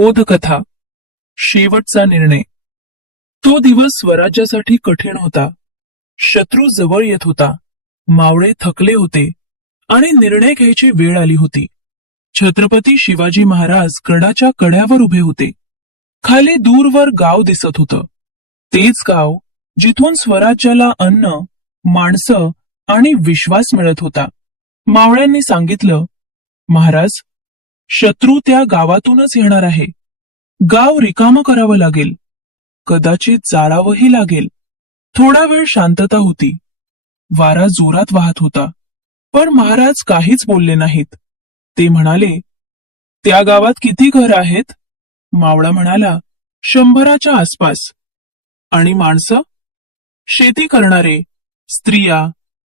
बोधकथा. शेवटचा निर्णय. तो दिवस स्वराज्यासाठी कठीण होता. शत्रू जवळ येत होता. मावळे थकले होते आणि निर्णय घ्यायची वेळ आली होती. छत्रपती शिवाजी महाराज गडाच्या कड्यावर उभे होते. खाली दूरवर गाव दिसत होतं. तेच गाव जिथून स्वराज्याला अन्न, माणसं आणि विश्वास मिळत होता. मावळ्यांनी सांगितलं, महाराज, शत्रू त्या गावातूनच येणार आहे. गाव रिकामं करावं लागेल. कदाचित जाळावंही लागेल. थोडा वेळ शांतता होती. वारा जोरात वाहत होता. पण महाराज काहीच बोलले नाहीत. ते म्हणाले, त्या गावात किती घर आहेत? मावळा म्हणाला, 100च्या आसपास. आणि माणसं? शेती करणारे, स्त्रिया,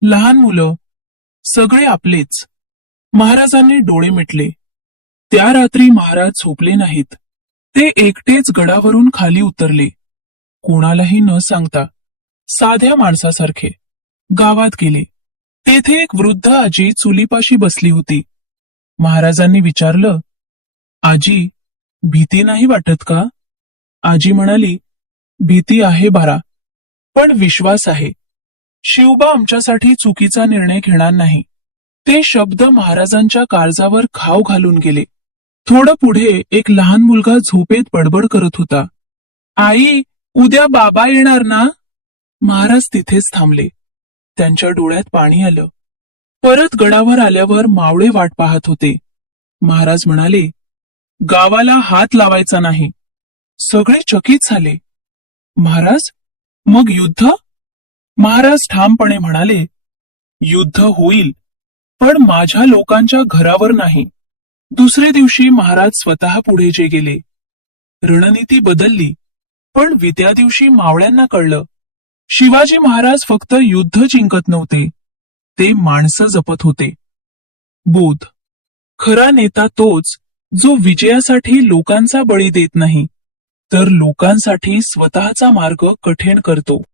लहान मुलं, सगळे आपलेच. महाराजांनी डोळे मिटले. त्या रात्री महाराज झोपले नाहीत. ते एकटेच गडावरून खाली उतरले. कोणालाही न सांगता, साध्या माणसासारखे गावात गेले. तेथे एक वृद्ध आजी चुलीपाशी बसली होती. महाराजांनी विचारलं, आजी, भीती नाही वाटत का? आजी म्हणाली, भीती आहे बाळा, पण विश्वास आहे. शिवबा आमच्यासाठी चुकीचा निर्णय घेणार नाही. ते शब्द महाराजांच्या काळजावर घाव घालून गेले. थोडं पुढे एक लहान मुलगा झोपेत बडबड करत होता. आई, उद्या बाबा येणार ना? महाराज तिथेच थांबले. त्यांच्या डोळ्यात पाणी आलं. परत गडावर आल्यावर मावळे वाट पाहत होते. महाराज म्हणाले, गावाला हात लावायचा नाही. सगळे चकित झाले. महाराज, मग युद्ध? महाराज ठामपणे म्हणाले, युद्ध होईल, पण माझ्या लोकांच्या घरावर नाही. दुसरे दिवशी महाराज स्वतः पुढे जे गेले. रणनीती बदलली, पण विद्या दिवशी मावळ्यांना कळलं, शिवाजी महाराज फक्त युद्ध जिंकत नव्हते, ते माणसं जपत होते. बोध. खरा नेता तोच जो विजयासाठी लोकांचा बळी देत नाही, तर लोकांसाठी स्वतःचा मार्ग कठीण करतो.